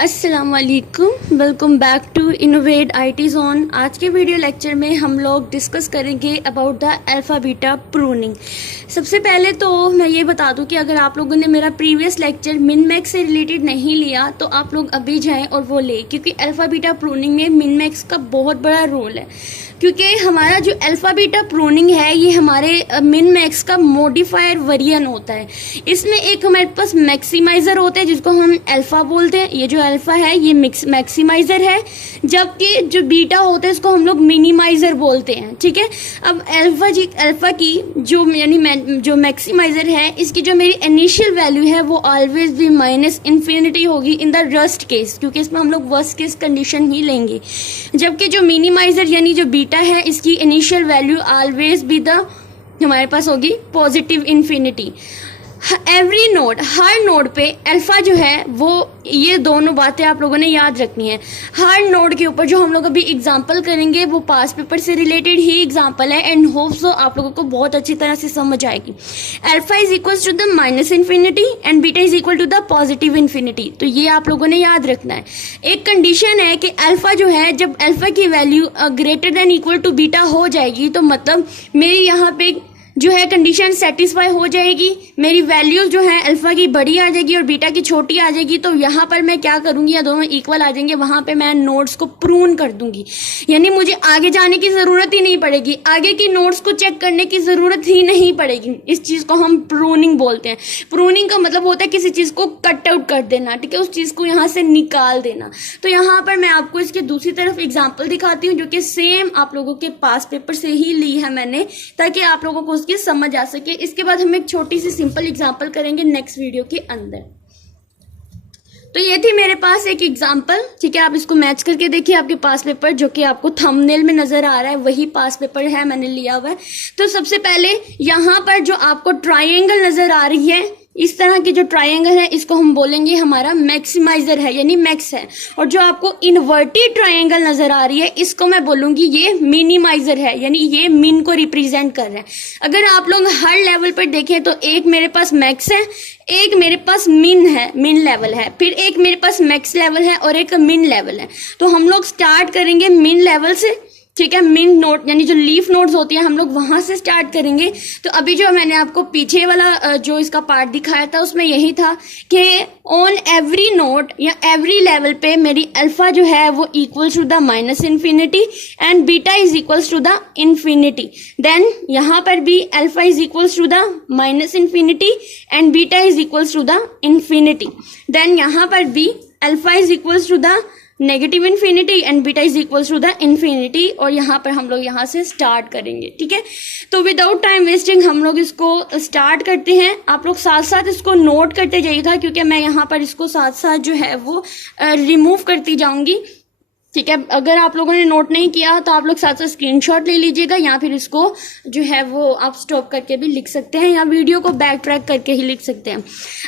अस्सलाम वालेकुम, welcome back to innovate IT zone. आज के वीडियो लेक्चर में हम लोग डिस्कस करेंगे about the alpha beta pruning. सबसे पहले तो मैं ये बता दूं कि अगर आप लोगों ने मेरा प्रीवियस लेक्चर मिन मैक्स से रिलेटेड नहीं लिया तो आप लोग अभी जाएं और वो लें, क्योंकि अल्फ़ा बीटा प्रूनिंग में मिन मैक्स का बहुत बड़ा रोल है। क्योंकि हमारा जो अल्फ़ा बीटा प्रूनिंग है ये हमारे मिन मैक्स का मॉडिफायर वेरिएंट होता है। इसमें एक हमारे पास मैक्सिमाइज़र होता है जिसको हम अल्फ़ा बोलते हैं। ये जो अल्फ़ा है ये मैक्सिमाइज़र है, जबकि जो बीटा होता है इसको हम लोग मिनिमाइज़र बोलते हैं। ठीक है, अब अल्फ़ा की जो जो मैक्सिमाइज़र है इसकी जो मेरी इनिशियल वैल्यू है वो ऑलवेज भी माइनस इन्फिनिटी होगी इन द वर्स्ट केस, क्योंकि इसमें हम लोग वर्स्ट केस कंडीशन ही लेंगे। जबकि जो मिनिमाइज़र यानी जो बीटा है इसकी इनिशियल वैल्यू ऑलवेज भी हमारे पास होगी पॉजिटिव इन्फिनिटी। एवरी नोड, हर नोड पे अल्फा जो है वो, ये दोनों बातें आप लोगों ने याद रखनी है। हर नोड के ऊपर जो हम लोग अभी एग्जांपल करेंगे वो पास पेपर से रिलेटेड ही एग्जांपल है एंड होप सो आप लोगों को बहुत अच्छी तरह से समझ आएगी। Alpha is equal to the minus infinity and beta is equal to the positive infinity. तो ये आप लोगों ने याद रखना है। एक कंडीशन है कि अल्फा जो है, जब अल्फा की value greater than equal to beta हो जाएगी तो मतलब मेरी यहाँ पे जो है कंडीशन सेटिस्फाई हो जाएगी, मेरी वैल्यूज जो है अल्फा की बड़ी आ जाएगी और बीटा की छोटी आ जाएगी। तो यहाँ पर मैं क्या करूंगी, या दोनों इक्वल आ जाएंगे, वहां पे मैं नोड्स को प्रून कर दूंगी, यानी मुझे आगे जाने की जरूरत ही नहीं पड़ेगी, आगे की नोड्स को चेक करने की जरूरत ही नहीं पड़ेगी। इस चीज को हम प्रूनिंग बोलते हैं। प्रूनिंग का मतलब होता है किसी चीज को कट आउट कर देना, ठीक है, उस चीज को यहाँ से निकाल देना। तो यहाँ पर मैं आपको इसके दूसरी तरफ एग्जाम्पल दिखाती हूँ जो कि सेम आप लोगों के पास पेपर से ही ली है मैंने, ताकि आप लोगों को उसकी समझ आ सके। इसके बाद हम एक छोटी सी सिंपल एग्जांपल करेंगे नेक्स्ट वीडियो के अंदर। तो ये थी मेरे पास एक एग्जांपल, ठीक है, आप इसको मैच करके देखिए। आपके पास पेपर जो कि आपको थंबनेल में नजर आ रहा है वही पास पेपर है, मैंने लिया हुआ है। तो सबसे पहले यहाँ पर जो आपको ट्राइंगल नजर आ रही है, इस तरह की जो ट्राइंगल है इसको हम बोलेंगे हमारा मैक्सिमाइजर है, यानी मैक्स है। और जो आपको इन्वर्टेड ट्राइंगल नजर आ रही है इसको मैं बोलूंगी ये मिनिमाइजर है, यानी ये मिन को रिप्रेजेंट कर रहा है। अगर आप लोग हर लेवल पर देखें तो एक मेरे पास मैक्स है, एक मेरे पास मिन है, मिन लेवल है, फिर एक मेरे पास मैक्स लेवल है और एक मिन लेवल है। तो हम लोग स्टार्ट करेंगे मिन लेवल से, ठीक है। मिन नोड यानी जो लीफ नोड्स होती है हम लोग वहां से स्टार्ट करेंगे। तो अभी जो मैंने आपको पीछे वाला जो इसका पार्ट दिखाया था उसमें यही था कि ऑन एवरी नोड या एवरी लेवल पे मेरी अल्फा जो है वो equals to the minus infinity and beta is equals to the infinity. Then यहाँ पर भी alpha is equals to the minus infinity and beta is equals to the infinity. Then यहाँ पर भी alpha is equals to the negative infinity and beta is equals to the infinity. और यहाँ पर हम लोग यहाँ से स्टार्ट करेंगे, ठीक है। तो विदाउट टाइम वेस्टिंग हम लोग इसको स्टार्ट करते हैं। आप लोग साथ साथ इसको नोट करते जाइएगा, क्योंकि मैं यहाँ पर इसको साथ साथ जो है वो रिमूव करती जाऊंगी, ठीक है। अगर आप लोगों ने नोट नहीं किया तो आप लोग साथ साथ स्क्रीनशॉट ले लीजिएगा, या फिर इसको जो है वो आप स्टॉप करके भी लिख सकते हैं या वीडियो को बैक ट्रैक करके ही लिख सकते हैं।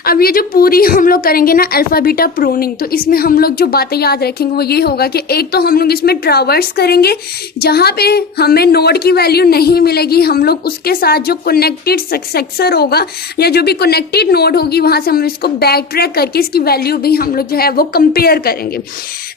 अब ये जो पूरी हम लोग करेंगे ना अल्फा बीटा प्रूनिंग, तो इसमें हम लोग जो बातें याद रखेंगे वो ये होगा कि एक तो हम लोग इसमें ट्रावर्स करेंगे, जहां पे हमें नोड की वैल्यू नहीं मिलेगी हम लोग उसके साथ जो कनेक्टेड सक्सेसर होगा या जो भी कनेक्टेड नोड होगी वहां से हम इसको बैक ट्रैक करके इसकी वैल्यू भी हम लोग जो है वो कंपेयर करेंगे।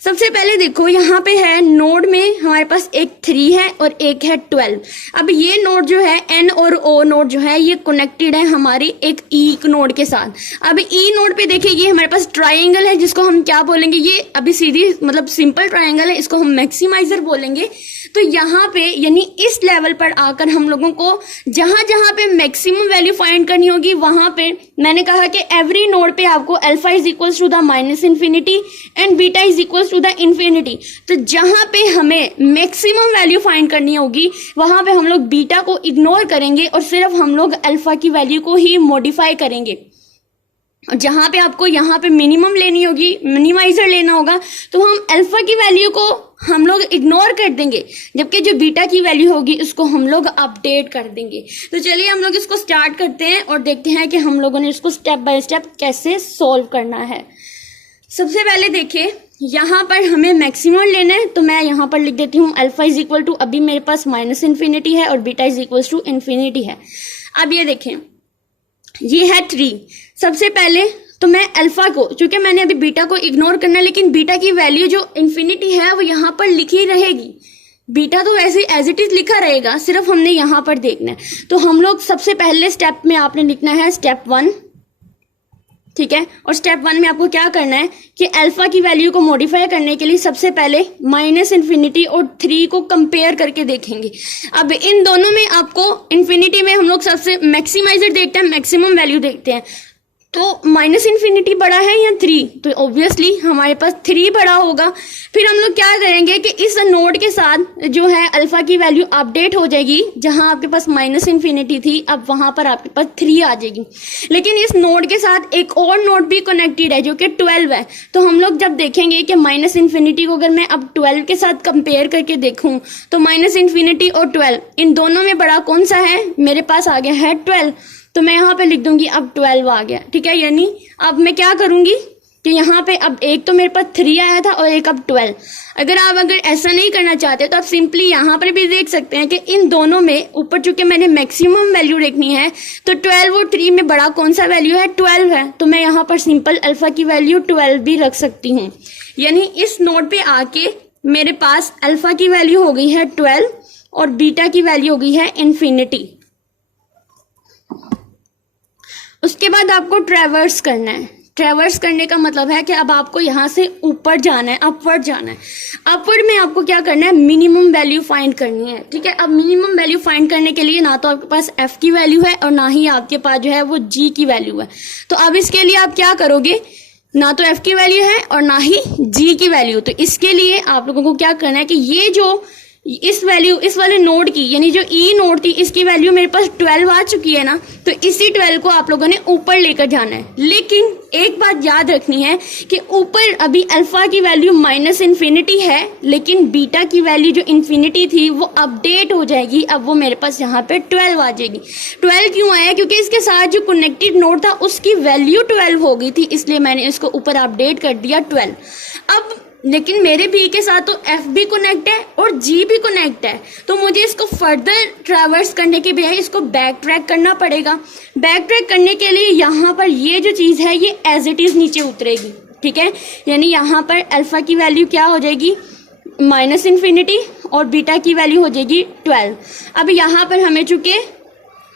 सबसे पहले देखो यहाँ पे है नोड में हमारे पास एक 3 है और एक है 12। अब ये नोड जो है N और O नोड जो है ये कनेक्टेड है हमारी एक E नोड के साथ। अब E नोड पे देखिए ये हमारे पास ट्राइंगल है जिसको हम क्या बोलेंगे, ये अभी सीधी मतलब सिंपल ट्राइंगल है, इसको हम मैक्सिमाइजर बोलेंगे। तो यहाँ पे यानी इस लेवल पर आकर हम लोगों को जहां जहां पे मैक्सिमम वैल्यू फाइंड करनी होगी वहां पे मैंने कहा कि एवरी नोड पे आपको alpha is equals to the minus infinity and beta is equals to the infinity. तो जहां पे हमें मैक्सिमम वैल्यू फाइंड करनी होगी वहां पे हम लोग बीटा को इग्नोर करेंगे और सिर्फ हम लोग अल्फा की वैल्यू को ही मॉडिफाई करेंगे। जहां पे आपको यहाँ पे मिनिमम लेनी होगी, मिनिमाइजर लेना होगा, तो हम अल्फा की वैल्यू को हम लोग इग्नोर कर देंगे, जबकि जो बीटा की वैल्यू होगी उसको हम लोग अपडेट कर देंगे। तो चलिए हम लोग इसको स्टार्ट करते हैं और देखते हैं कि हम लोगों ने इसको स्टेप बाय स्टेप कैसे सॉल्व करना है। सबसे पहले देखिए यहाँ पर हमें मैक्सिमम लेना है, तो मैं यहाँ पर लिख देती हूँ अल्फा इज इक्वल टू, अभी मेरे पास माइनस इन्फिनिटी है और beta is equal to infinity है। अब ये देखें ये है 3। सबसे पहले तो मैं अल्फा को, क्योंकि मैंने अभी बीटा को इग्नोर करना है, लेकिन बीटा की वैल्यू जो इन्फिनिटी है वो यहाँ पर लिखी रहेगी। बीटा तो वैसे एज इट इज लिखा रहेगा, सिर्फ हमने यहाँ पर देखना है। तो हम लोग सबसे पहले स्टेप में आपने लिखना है स्टेप 1, ठीक है। और स्टेप 1 में आपको क्या करना है कि अल्फा की वैल्यू को मॉडिफाई करने के लिए सबसे पहले -इन्फिनिटी और 3 को कंपेयर करके देखेंगे। अब इन दोनों में आपको इन्फिनिटी में हम लोग सबसे मैक्सिमाइजर देखते हैं, मैक्सिमम वैल्यू देखते हैं। तो -इन्फिनिटी बड़ा है या 3, तो ऑब्वियसली हमारे पास 3 बड़ा होगा। फिर हम लोग क्या करेंगे कि इस नोड के साथ जो है अल्फा की वैल्यू अपडेट हो जाएगी। जहां आपके पास -इन्फिनिटी थी, अब वहां पर आपके पास 3 आ जाएगी। लेकिन इस नोड के साथ एक और नोड भी कनेक्टेड है जो कि 12 है। तो हम लोग जब देखेंगे कि -इन्फिनिटी को अगर मैं अब 12 के साथ कंपेयर करके देखूं तो -इन्फिनिटी और 12 इन दोनों में बड़ा कौन सा है, मेरे पास आ गया है 12। तो मैं यहाँ पे लिख दूंगी अब 12 आ गया, ठीक है। यानी अब मैं क्या करूंगी कि यहाँ पे अब एक तो मेरे पास 3 आया था और एक अब 12। अगर ऐसा नहीं करना चाहते तो आप सिंपली यहाँ पर भी देख सकते हैं कि इन दोनों में ऊपर चूंकि मैंने मैक्सिमम वैल्यू देखनी है, तो 12 और 3 में बड़ा कौन सा वैल्यू है, 12 है। तो मैं यहाँ पर सिंपल अल्फा की वैल्यू 12 भी रख सकती हूँ। यानी इस नोड पे आके मेरे पास अल्फा की वैल्यू हो गई है 12 और बीटा की वैल्यू हो गई है इन्फिनिटी। उसके बाद आपको ट्रैवर्स करना है। ट्रैवर्स करने का मतलब है कि अब आपको यहाँ से ऊपर जाना है, अपवर्ड जाना है। अपवर्ड में आपको क्या करना है, मिनिमम वैल्यू फाइंड करनी है, ठीक है। अब मिनिमम वैल्यू फाइंड करने के लिए ना तो आपके पास एफ की वैल्यू है और ना ही आपके पास जो है वो जी की वैल्यू है। तो अब इसके लिए आप क्या करोगे, ना तो एफ की वैल्यू है और ना ही जी की वैल्यू। तो इसके लिए आप लोगों को क्या करना है कि ये जो इस वाले नोड की, यानी जो ई नोड थी, इसकी वैल्यू मेरे पास 12 आ चुकी है ना, तो इसी 12 को आप लोगों ने ऊपर लेकर जाना है। लेकिन एक बात याद रखनी है कि ऊपर अभी अल्फा की वैल्यू -इन्फिनिटी है, लेकिन बीटा की वैल्यू जो इन्फिनिटी थी वो अपडेट हो जाएगी। अब वो मेरे पास यहाँ पे 12 आ जाएगी। 12 क्यों आया, क्योंकि इसके साथ जो कनेक्टेड नोड था उसकी वैल्यू 12 हो गई थी, इसलिए मैंने इसको ऊपर अपडेट कर दिया 12। अब लेकिन मेरे बी के साथ तो एफ भी कनेक्ट है और जी भी कनेक्ट है, तो मुझे इसको फर्दर ट्रैवर्स करने के बजाय इसको बैक ट्रैक करना पड़ेगा। बैक ट्रैक करने के लिए यहाँ पर ये जो चीज़ है ये एज इट इज़ नीचे उतरेगी, ठीक है। यानी यहाँ पर अल्फा की वैल्यू क्या हो जाएगी, -इन्फिनिटी और बीटा की वैल्यू हो जाएगी 12। अब यहाँ पर हमें चूंकि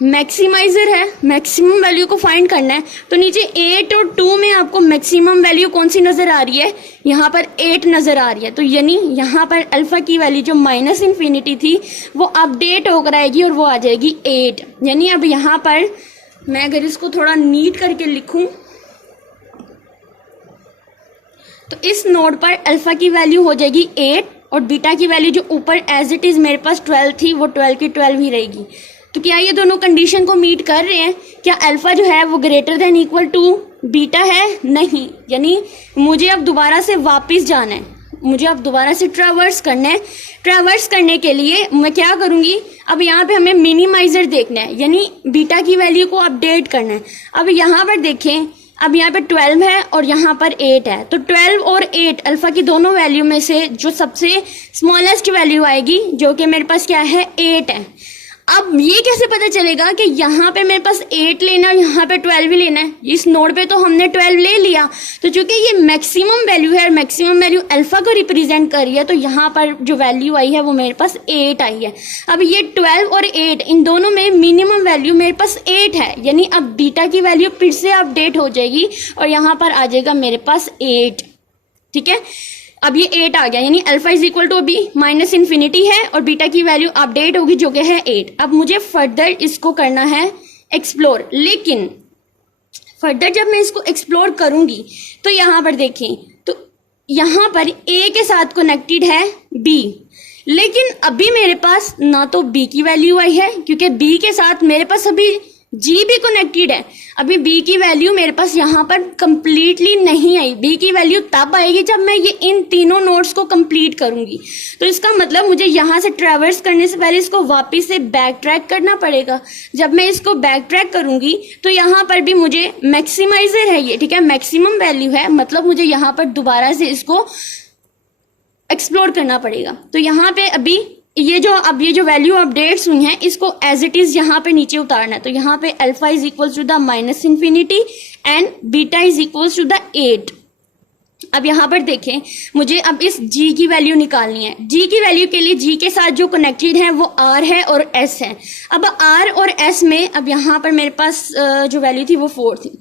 मैक्सिमाइजर है, मैक्सिमम वैल्यू को फाइंड करना है, तो नीचे 8 और 2 में आपको मैक्सिमम वैल्यू कौन सी नजर आ रही है, यहाँ पर 8 नजर आ रही है। तो यानी यहाँ पर अल्फा की वैल्यू जो -इन्फिनिटी थी वो अपडेट होकर आएगी और वो आ जाएगी 8। यानी अब यहाँ पर मैं अगर इसको थोड़ा नीट करके लिखूं तो इस नोड पर अल्फा की वैल्यू हो जाएगी 8 और बीटा की वैल्यू जो ऊपर एज इट इज मेरे पास 12 थी वो 12 की 12 ही रहेगी। तो क्या ये दोनों कंडीशन को मीट कर रहे हैं, क्या अल्फा जो है वो greater than equal to beta है, नहीं। यानी मुझे अब दोबारा से वापस जाना है, मुझे अब दोबारा से ट्रैवर्स करना है। ट्रैवर्स करने के लिए मैं क्या करूंगी, अब यहाँ पे हमें मिनिमाइजर देखना है, यानी बीटा की वैल्यू को अपडेट करना है। अब यहाँ पर देखें, अब यहाँ पे 12 है और यहाँ पर 8 है, तो 12 और 8 अल्फा की दोनों वैल्यू में से जो सबसे स्मॉलेस्ट वैल्यू आएगी, जो कि मेरे पास क्या है 8 है। अब ये कैसे पता चलेगा कि यहाँ पे मेरे पास 8 लेना है, यहाँ पे 12 भी लेना है। इस नोड पे तो हमने 12 ले लिया, तो चूंकि ये मैक्सिमम वैल्यू है और मैक्सिमम वैल्यू अल्फा को रिप्रेजेंट कर रही है, तो यहाँ पर जो वैल्यू आई है वो मेरे पास 8 आई है। अब ये 12 और 8 इन दोनों में मिनिमम वैल्यू मेरे पास 8 है, यानी अब बीटा की वैल्यू फिर से अपडेट हो जाएगी और यहाँ पर आ जाएगा मेरे पास 8, ठीक है। अब ये 8 आ गया, यानी अल्फा इज इक्वल टू अभी -इन्फिनिटी है और बीटा की वैल्यू अपडेट होगी जो कि है 8। अब मुझे फर्दर इसको करना है एक्सप्लोर, लेकिन फर्दर जब मैं इसको एक्सप्लोर करूंगी तो यहाँ पर देखें, तो यहाँ पर ए के साथ कनेक्टेड है बी, लेकिन अभी मेरे पास ना तो बी की वैल्यू आई है, क्योंकि बी के साथ मेरे पास अभी जी भी कनेक्टेड है। अभी बी की वैल्यू मेरे पास यहाँ पर कंप्लीटली नहीं आई। बी की वैल्यू तब आएगी जब मैं ये इन तीनों नोड्स को कंप्लीट करूंगी। तो इसका मतलब मुझे यहाँ से ट्रैवर्स करने से पहले इसको वापस से बैक ट्रैक करना पड़ेगा। जब मैं इसको बैक ट्रैक करूंगी तो यहाँ पर भी मुझे मैक्सिमाइजर है ये, ठीक है, मैक्सिमम वैल्यू है, मतलब मुझे यहाँ पर दोबारा से इसको एक्सप्लोर करना पड़ेगा। तो यहाँ पे अभी ये जो वैल्यू अपडेट्स हुई हैं इसको एज इट इज यहाँ पे नीचे उतारना है। तो यहाँ पे alpha is equal to the -minus infinity and beta is equals to the 8। अब यहाँ पर देखें, मुझे अब इस g की वैल्यू निकालनी है। g की वैल्यू के लिए g के साथ जो कनेक्टेड है वो r है और s है। अब r और s में अब यहाँ पर मेरे पास जो वैल्यू थी वो 4 थी।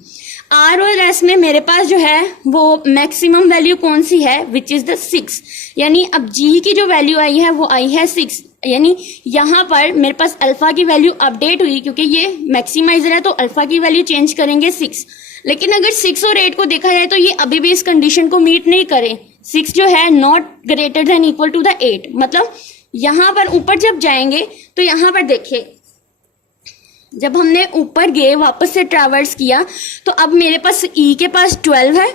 r और s में मेरे पास जो है वो मैक्सिमम वैल्यू कौन सी है, विच इज द 6। यानी अब g की जो वैल्यू आई है वो आई है 6। यानी यहाँ पर मेरे पास अल्फा की वैल्यू अपडेट हुई, क्योंकि ये मैक्सिमाइजर है तो अल्फा की वैल्यू चेंज करेंगे 6। लेकिन अगर 6 और 8 को देखा जाए तो ये अभी भी इस कंडीशन को मीट नहीं करे। 6 जो है not greater than equal to the 8। मतलब यहाँ पर ऊपर जब जाएंगे तो यहाँ पर देखिए, जब हमने ऊपर गए वापस से ट्रैवर्स किया तो अब मेरे पास E के पास 12 है,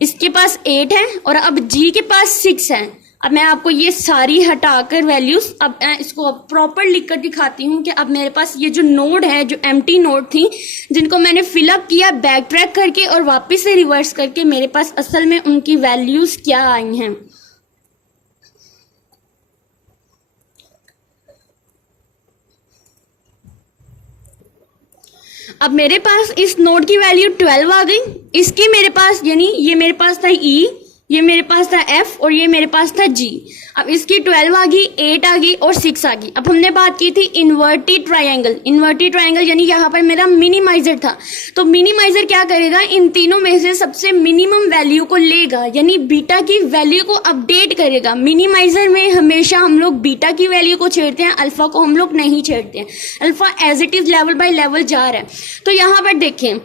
इसके पास 8 है और अब G के पास 6 है। अब मैं आपको ये सारी हटाकर वैल्यूज अब इसको प्रॉपर लिख कर दिखाती हूँ कि अब मेरे पास ये जो नोड है, जो एम्प्टी नोड थी, जिनको मैंने फिलअप किया बैक ट्रैक करके और वापस से रिवर्स करके, मेरे पास असल में उनकी वैल्यूज क्या आई हैं। अब मेरे पास इस नोड की वैल्यू 12 आ गई, इसकी मेरे पास यानी ये मेरे पास था E, ये मेरे पास था F और ये मेरे पास था G। अब इसकी 12 आ गई, 8 आ गई और 6 आ गई। अब हमने बात की थी इन्वर्टेड ट्रायंगल। इन्वर्टेड ट्रायंगल यानी यहाँ पर मेरा मिनिमाइजर था, तो मिनिमाइजर क्या करेगा, इन तीनों में से सबसे मिनिमम वैल्यू को लेगा, यानी बीटा की वैल्यू को अपडेट करेगा। मिनिमाइजर में हमेशा हम लोग बीटा की वैल्यू को छेड़ते हैं, अल्फा को हम लोग नहीं छेड़ते हैं। Alpha as it is level by level जा रहा है। तो यहाँ पर देखें,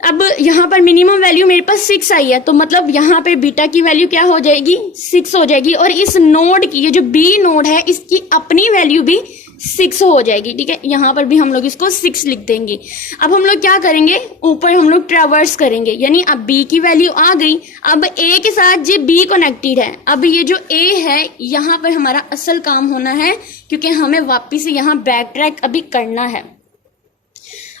अब यहाँ पर मिनिमम वैल्यू मेरे पास 6 आई है, तो मतलब यहाँ पे बीटा की वैल्यू क्या हो जाएगी, 6 हो जाएगी। और इस नोड की, ये जो बी नोड है, इसकी अपनी वैल्यू भी 6 हो जाएगी। ठीक है, यहाँ पर भी हम लोग इसको 6 लिख देंगे। अब हम लोग क्या करेंगे, ऊपर हम लोग ट्रैवर्स करेंगे, यानी अब बी की वैल्यू आ गई। अब ए के साथ ये बी कनेक्टेड है। अब ये जो ए है, यहाँ पर हमारा असल काम होना है, क्योंकि हमें वापिस से यहाँ बैक ट्रैक अभी करना है।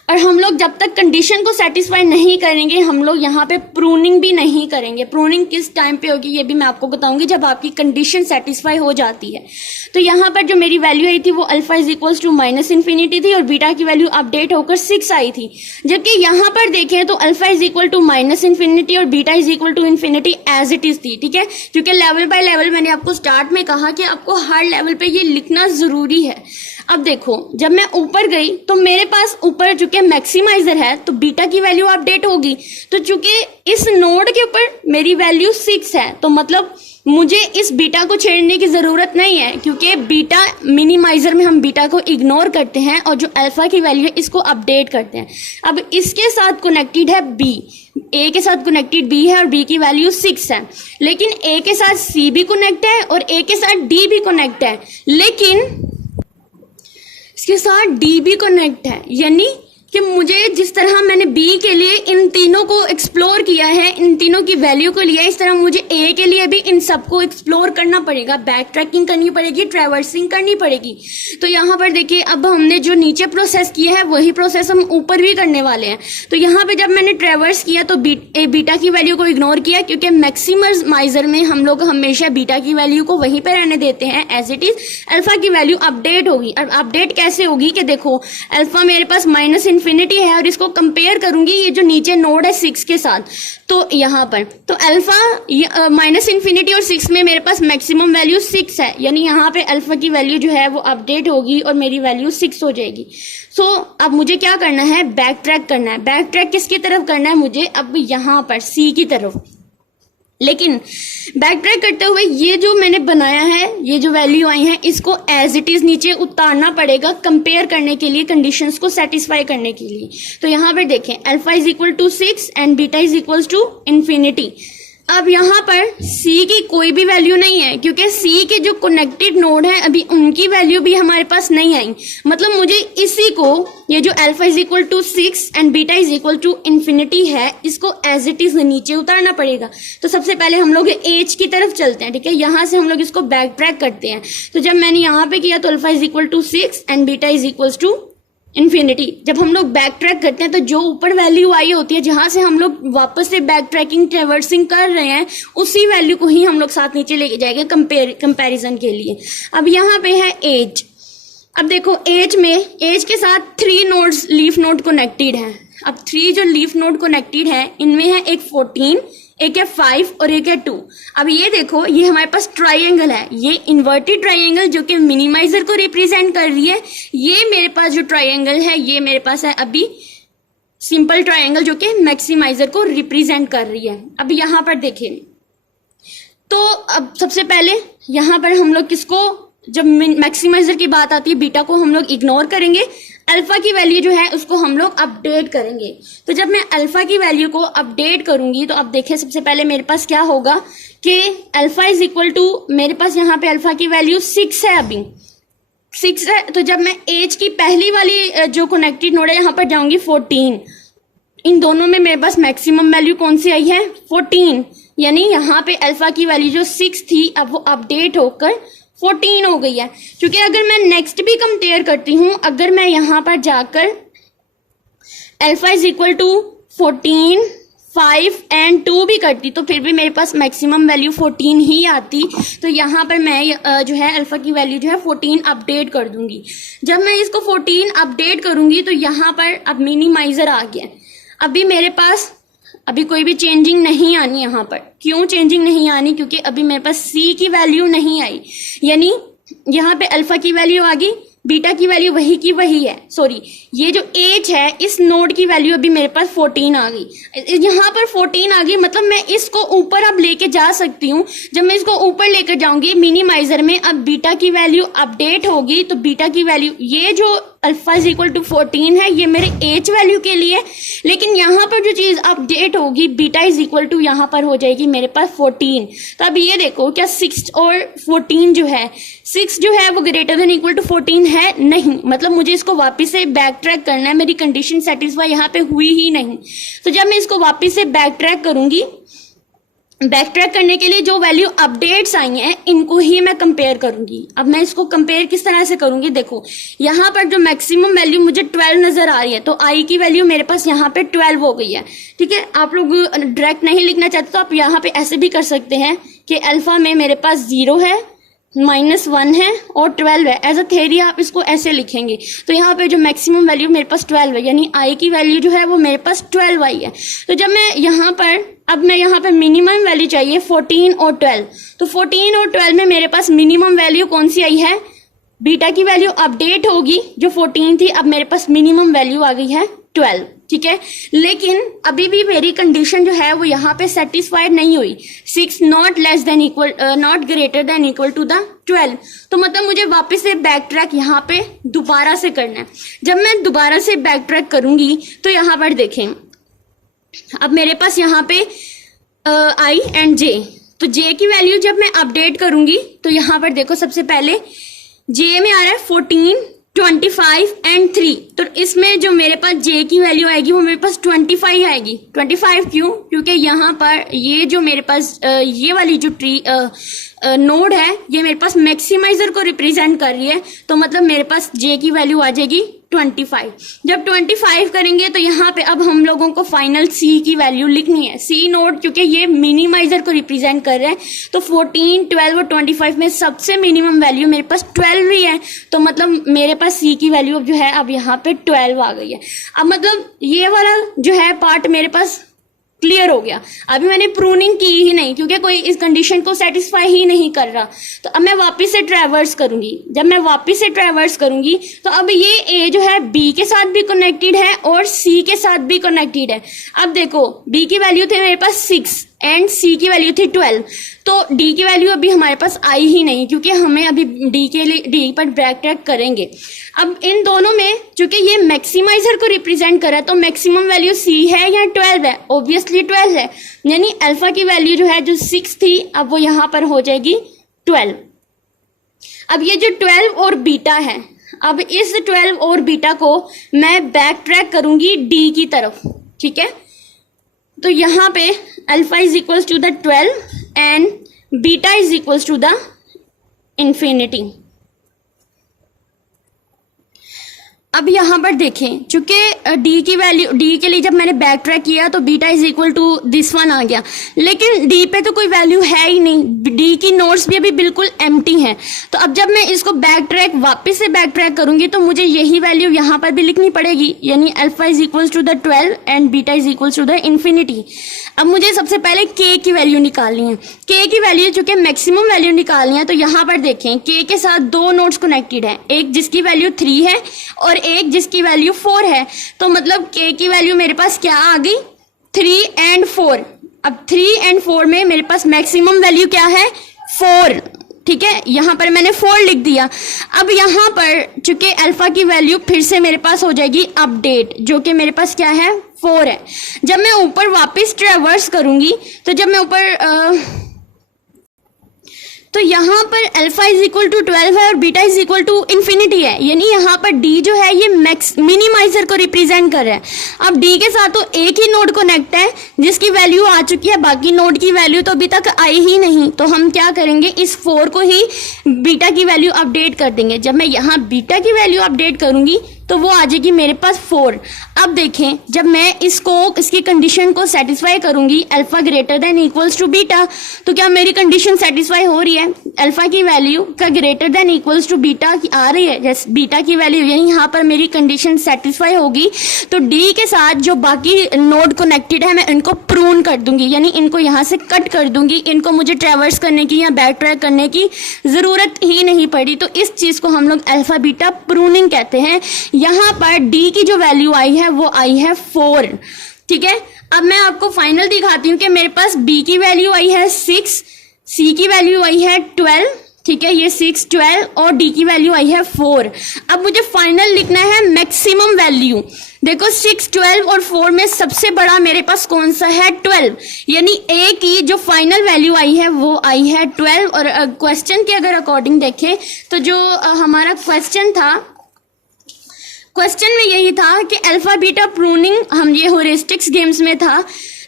और हम लोग जब तक कंडीशन को सेटिस्फाई नहीं करेंगे, हम लोग यहाँ पे प्रूनिंग भी नहीं करेंगे। प्रूनिंग किस टाइम पे होगी ये भी मैं आपको बताऊंगी, जब आपकी कंडीशन सेटिस्फाई हो जाती है। तो यहाँ पर जो मेरी वैल्यू आई थी वो alpha is equals to -minus infinity थी और बीटा की वैल्यू अपडेट होकर 6 आई थी। जबकि यहाँ पर देखें तो alpha is equal to -infinity और beta is equal to infinity as it is थी। ठीक है, क्योंकि लेवल बाय लेवल मैंने आपको स्टार्ट में कहा कि आपको हर लेवल पे ये लिखना जरूरी है। अब देखो, जब मैं ऊपर गई तो मेरे पास ऊपर चूंकि मैक्सिमाइजर है तो बीटा की वैल्यू अपडेट होगी। तो चूंकि इस नोड के ऊपर मेरी वैल्यू 6 है, तो मतलब मुझे इस बीटा को छेड़ने की जरूरत नहीं है, क्योंकि बीटा मिनिमाइजर में हम बीटा को इग्नोर करते हैं और जो अल्फा की वैल्यू है इसको अपडेट करते हैं। अब इसके साथ कनेक्टेड है बी, ए के साथ कनेक्टेड बी है और बी की वैल्यू 6 है। लेकिन ए के साथ सी भी कनेक्ट है और ए के साथ डी भी कनेक्ट है, लेकिन इसके साथ डी भी कनेक्ट है। यानी कि मुझे जिस तरह मैंने बी के लिए इन तीनों को एक्सप्लोर किया है, इन तीनों की वैल्यू को लिया, इस तरह मुझे ए के लिए भी इन सबको एक्सप्लोर करना पड़ेगा, बैक ट्रैकिंग करनी पड़ेगी, ट्रैवर्सिंग करनी पड़ेगी। तो यहाँ पर देखिए, अब हमने जो नीचे प्रोसेस किया है वही प्रोसेस हम ऊपर भी करने वाले हैं। तो यहाँ पे जब मैंने ट्रैवर्स किया तो बीटा की वैल्यू को इग्नोर किया, क्योंकि मैक्सिमाइजर में हम लोग हमेशा बीटा की वैल्यू को वहीं पर रहने देते हैं एज इट इज। अल्फा की वैल्यू अपडेट होगी। अब अपडेट कैसे होगी कि देखो, अल्फा मेरे पास -इन्फिनिटी है और इसको कंपेयर करूंगी ये जो नीचे नोड है 6 के साथ, तो यहाँ पर तो अल्फा -इन्फिनिटी और 6 में मेरे पास मैक्सिमम वैल्यू 6 है, यानी यहाँ पे अल्फा की वैल्यू जो है वो अपडेट होगी और मेरी वैल्यू 6 हो जाएगी। सो अब मुझे क्या करना है, बैक ट्रैक करना है। बैक ट्रैक किसकी तरफ करना है मुझे, अब यहाँ पर सी की तरफ। लेकिन बैक ट्रैक करते हुए ये जो मैंने बनाया है, ये जो वैल्यू आई है, इसको एज इट इज नीचे उतारना पड़ेगा कंपेयर करने के लिए, कंडीशंस को सेटिस्फाई करने के लिए। तो यहाँ पर देखें, alpha is equal to 6 and beta is equal to infinity. अब यहाँ पर C की कोई भी वैल्यू नहीं है, क्योंकि C के जो कनेक्टेड नोड है अभी उनकी वैल्यू भी हमारे पास नहीं आई। मतलब मुझे इसी को, ये जो alpha is equal to 6 and beta is equal to infinity है, इसको एज इट इज नीचे उतारना पड़ेगा। तो सबसे पहले हम लोग एज की तरफ चलते हैं। ठीक है, यहाँ से हम लोग इसको बैक ट्रैक करते हैं। तो जब मैंने यहाँ पे किया तो alpha is equal to 6 and beta is equal to infinity. जब हम लोग बैक ट्रैक करते हैं तो जो ऊपर वैल्यू आई होती है, जहां से हम लोग वापस से बैक ट्रैकिंग ट्रैवर्सिंग कर रहे हैं, उसी वैल्यू को ही हम लोग साथ नीचे लेके जाएंगे कंपैरिजन के लिए। अब यहाँ पे है एज। अब देखो, एज में, एज के साथ 3 नोड्स लीफ नोड कनेक्टेड है। अब 3 जो लीफ नोड कनेक्टेड है इनमें है एक 14, एक है 5 और एक है 2। अब ये देखो ये हमारे पास ट्राइंगल है, ये इन्वर्टेड ट्राइंगल जो कि मिनिमाइजर को रिप्रेजेंट कर रही है। ये मेरे पास जो ट्राइंगल है ये मेरे पास है अभी सिंपल ट्राइंगल जो कि मैक्सिमाइजर को रिप्रेजेंट कर रही है। अब यहाँ पर देखें तो अब सबसे पहले यहाँ पर हम लोग किसको, जब मैक्सिमाइजर की बात आती है बीटा को हम लोग इग्नोर करेंगे, अल्फा की वैल्यू जो है उसको हम लोग अपडेट करेंगे। तो जब मैं अल्फा की वैल्यू को अपडेट करूंगी तो अब देखिए सबसे पहले मेरे पास क्या होगा कि अल्फा इज इक्वल टू, मेरे पास यहाँ पे अल्फा की वैल्यू 6 है, अभी 6 है। तो जब मैं एज की पहली वाली जो कनेक्टेड नोड है यहाँ पर जाऊंगी 14, इन दोनों में मेरे पास मैक्सिमम वैल्यू कौन सी आई है 14, यानी यहाँ पे अल्फा की वैल्यू जो 6 थी अब वो अपडेट होकर 14 हो गई है। क्योंकि अगर मैं नेक्स्ट भी कंपेयर करती हूं, अगर मैं यहां पर जाकर alpha is equal to 14, 5 and 2 भी करती तो फिर भी मेरे पास मैक्सिमम वैल्यू 14 ही आती। तो यहाँ पर मैं जो है अल्फा की वैल्यू जो है 14 अपडेट कर दूंगी। जब मैं इसको 14 अपडेट करूंगी तो यहाँ पर अब मिनिमाइजर आ गया। अभी मेरे पास अभी कोई भी चेंजिंग नहीं आनी यहाँ पर। क्यों चेंजिंग नहीं आनी? क्योंकि अभी मेरे पास सी की वैल्यू नहीं आई, यानी यहाँ पे अल्फा की वैल्यू आ गई, बीटा की वैल्यू वही की वही है। सॉरी, ये जो एच है इस नोड की वैल्यू अभी मेरे पास 14 आ गई। यहाँ पर 14 आ गई मतलब मैं इसको ऊपर अब लेके जा सकती हूँ। जब मैं इसको ऊपर लेकर जाऊंगी मिनिमाइजर में, अब बीटा की वैल्यू अपडेट होगी तो बीटा की वैल्यू, ये जो अल्फा इज इक्वल टू 14 है ये मेरे एच वैल्यू के लिए, लेकिन यहाँ पर जो चीज अपडेट होगी बीटा इज इक्वल टू यहाँ पर हो जाएगी मेरे पास 14। तो अब ये देखो क्या 6 और 14 जो है, 6 जो है वो ग्रेटर देन इक्वल टू 14 है नहीं, मतलब मुझे इसको वापस से बैक ट्रैक करना है, मेरी कंडीशन सेटिस्फाई यहाँ पे हुई ही नहीं। तो जब मैं इसको वापस से बैक ट्रैक करूंगी, बैक ट्रैक करने के लिए जो वैल्यू अपडेट्स आई हैं इनको ही मैं कंपेयर करूंगी। अब मैं इसको कंपेयर किस तरह से करूंगी, देखो यहाँ पर जो मैक्सिमम वैल्यू मुझे 12 नजर आ रही है, तो आई की वैल्यू मेरे पास यहाँ पे 12 हो गई है। ठीक है, आप लोग डायरेक्ट नहीं लिखना चाहते तो आप यहाँ पे ऐसे भी कर सकते हैं कि अल्फा में मेरे पास 0 है, -1 है और 12 है। एज अ थ्योरी आप इसको ऐसे लिखेंगे। तो यहाँ पे जो मैक्सिमम वैल्यू मेरे पास 12 है, यानी आई की वैल्यू जो है वो मेरे पास 12 आई है। तो जब मैं यहाँ पर, अब मैं यहाँ पर मिनिमम वैल्यू चाहिए 14 और 12, तो 14 और 12 में मेरे पास मिनिमम वैल्यू कौन सी आई है, बीटा की वैल्यू अपडेट होगी, जो 14 थी अब मेरे पास मिनिमम वैल्यू आ गई है 12। ठीक है, लेकिन अभी भी मेरी कंडीशन जो है वो यहाँ पे सेटिस्फाइड नहीं हुई। 6 not less than equal, not greater than equal to the 12। तो मतलब मुझे वापस से बैक ट्रैक यहाँ पे दोबारा से करना है। जब मैं दोबारा से बैक ट्रैक करूंगी तो यहाँ पर देखें, अब मेरे पास यहाँ पे आई एंड जे, तो जे की वैल्यू जब मैं अपडेट करूंगी तो यहाँ पर देखो सबसे पहले जे में आ रहा है 14, 25 एंड 3। तो इसमें जो मेरे पास जे की वैल्यू आएगी वो मेरे पास 25 आएगी। 25 क्यों? क्योंकि यहाँ पर ये जो मेरे पास ये वाली जो ट्री नोड है ये मेरे पास मैक्सिमाइजर को रिप्रेजेंट कर रही है, तो मतलब मेरे पास जे की वैल्यू आ जाएगी 25। जब 25 करेंगे तो यहाँ पे अब हम लोगों को फाइनल सी की वैल्यू लिखनी है। सी नोड क्योंकि ये मिनिमाइजर को रिप्रेजेंट कर रहे हैं, तो 14, 12 और 25 में सबसे मिनिमम वैल्यू मेरे पास 12 ही है। तो मतलब मेरे पास सी की वैल्यू अब जो है अब यहाँ पे 12 आ गई है। अब मतलब ये वाला जो है पार्ट मेरे पास क्लियर हो गया। अभी मैंने प्रूनिंग की ही नहीं क्योंकि कोई इस कंडीशन को सेटिस्फाई ही नहीं कर रहा। तो अब मैं वापस से ट्रैवर्स करूंगी। जब मैं वापस से ट्रैवर्स करूंगी तो अब ये ए जो है बी के साथ भी कनेक्टेड है और सी के साथ भी कनेक्टेड है। अब देखो बी की वैल्यू थे मेरे पास 6 एंड सी की वैल्यू थी 12, तो डी की वैल्यू अभी हमारे पास आई ही नहीं क्योंकि हमें अभी डी के लिए डी पर बैक ट्रैक करेंगे। अब इन दोनों में चूंकि ये मैक्सिमाइजर को रिप्रेजेंट कर रहा है तो मैक्सिमम वैल्यू सी है या 12 है, ऑब्वियसली 12 है, यानी अल्फा की वैल्यू जो है जो 6 थी अब वो यहाँ पर हो जाएगी 12। अब ये जो 12 और बीटा है, अब इस 12 और बीटा को मैं बैक ट्रैक करूंगी डी की तरफ। ठीक है, तो यहाँ पे alpha is equals to the 12 and beta is equals to the infinity. अब यहाँ पर देखें चूंकि डी की वैल्यू, डी के लिए जब मैंने बैक ट्रैक किया तो beta is equal to this one आ गया, लेकिन डी पे तो कोई वैल्यू है ही नहीं, डी की नोड्स भी अभी बिल्कुल एम्प्टी हैं। तो अब जब मैं इसको बैक ट्रैक वापस से बैक ट्रैक करूंगी तो मुझे यही वैल्यू यहाँ पर भी लिखनी पड़ेगी, यानी alpha is equal to the 12 and beta is equal to the infinity. अब मुझे सबसे पहले के की वैल्यू निकालनी है। के की वैल्यू चूंकि मैक्सिमम वैल्यू निकालनी है तो यहाँ पर देखें के के साथ दो नोड्स कनेक्टेड है, एक जिसकी वैल्यू 3 है और एक जिसकी वैल्यू 4 है। तो मतलब के की वैल्यू मेरे पास क्या आ गई, 3 एंड 4। अब 3 एंड 4 में मेरे पास मैक्सिमम वैल्यू क्या है, 4। ठीक है, यहाँ पर मैंने 4 लिख दिया। अब यहाँ पर चूंकि अल्फा की वैल्यू फिर से मेरे पास हो जाएगी अपडेट, जो कि मेरे पास क्या है, 4 है। जब मैं ऊपर वापस ट्रेवर्स करूंगी तो जब मैं ऊपर तो यहाँ पर अल्फा इज इक्वल टू 12 है और beta is equal to infinity है, यानी यहाँ पर डी जो है ये मिनिमाइजर को रिप्रेजेंट कर रहा है। अब डी के साथ तो एक ही नोड कनेक्ट है जिसकी वैल्यू आ चुकी है, बाकी नोड की वैल्यू तो अभी तक आई ही नहीं। तो हम क्या करेंगे, इस 4 को ही बीटा की वैल्यू अपडेट कर देंगे। जब मैं यहाँ बीटा की वैल्यू अपडेट करूंगी तो वो आ जाएगी मेरे पास 4। अब देखें, जब मैं इसकी कंडीशन को सेटिस्फाई करूंगी alpha greater than equals to beta, तो क्या मेरी कंडीशन सेटिस्फाई हो रही है, अल्फा की वैल्यू का greater than equals to beta आ रही है, जैसे बीटा की वैल्यू, यानी यहाँ पर मेरी कंडीशन सेटिस्फाई होगी। तो डी के साथ जो बाकी नोड कनेक्टेड है मैं इनको प्रून कर दूंगी, यानी इनको यहाँ से कट कर दूंगी, इनको मुझे ट्रेवर्स करने की या बैक ट्रैक करने की जरूरत ही नहीं पड़ी। तो इस चीज को हम लोग अल्फा बीटा प्रूनिंग कहते हैं। यहाँ पर डी की जो वैल्यू आई है वो आई है 4। ठीक है, अब मैं आपको फाइनल दिखाती हूँ कि मेरे पास बी की वैल्यू आई है 6, सी की वैल्यू आई है 12, ठीक है, ये 6, 12 और डी की वैल्यू आई है 4। अब मुझे फाइनल लिखना है मैक्सिमम वैल्यू। देखो 6, 12 और 4 में सबसे बड़ा मेरे पास कौन सा है, 12, यानी ए की जो फाइनल वैल्यू आई है वो आई है 12। और क्वेश्चन के अगर अकॉर्डिंग देखें तो जो हमारा क्वेश्चन था, क्वेश्चन में यही था कि अल्फा बीटा प्रूनिंग हम ये ह्यूरिस्टिक्स गेम्स में था,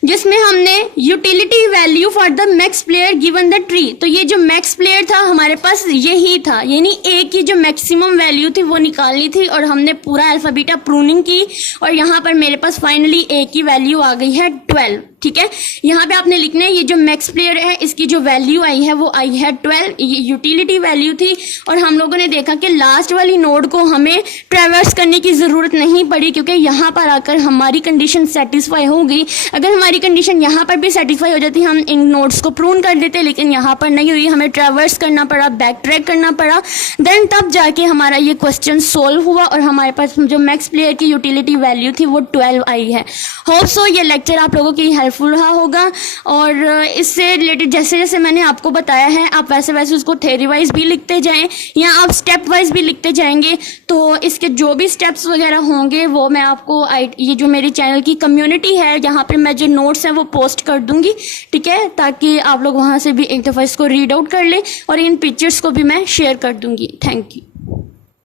जिसमें हमने utility value for the max player given the tree. तो ये जो मैक्स प्लेयर था हमारे पास यही था, यानी ए की जो मैक्सिमम वैल्यू थी वो निकालनी थी और हमने पूरा अल्फा बीटा प्रूनिंग की और यहाँ पर मेरे पास फाइनली ए की वैल्यू आ गई है 12। ठीक है, यहाँ पे आपने लिखना है ये जो मैक्स प्लेयर है इसकी जो वैल्यू आई है वो आई है 12, ये यूटिलिटी वैल्यू थी। और हम लोगों ने देखा कि लास्ट वाली नोड को हमें ट्रैवर्स करने की जरूरत नहीं पड़ी, क्योंकि यहाँ पर आकर हमारी कंडीशन सेटिस्फाई हो गई। अगर हमारी कंडीशन यहाँ पर भी सेटिस्फाई हो जाती हम इन नोड्स को प्रून कर देते, लेकिन यहाँ पर नहीं हुई, हमें ट्रैवर्स करना पड़ा, बैक ट्रैक करना पड़ा, देन तब जाके हमारा ये क्वेश्चन सोल्व हुआ और हमारे पास जो मैक्स प्लेयर की यूटिलिटी वैल्यू थी वो 12 आई है। होप सो ये लेक्चर आप लोगों की हेल्पफुल रहा होगा और इससे रिलेटेड जैसे जैसे मैंने आपको बताया है आप वैसे वैसे उसको थ्योरी वाइज भी लिखते जाएं या आप स्टेप वाइज भी लिखते जाएंगे। तो इसके जो भी स्टेप्स वगैरह होंगे वो मैं आपको ये जो मेरी चैनल की कम्युनिटी है जहाँ पर मैं जो नोट्स हैं वो पोस्ट कर दूंगी, ठीक है, ताकि आप लोग वहाँ से भी एक दफ़ा इसको रीड आउट कर लें और इन पिक्चर्स को भी मैं शेयर कर दूंगी। Thank you.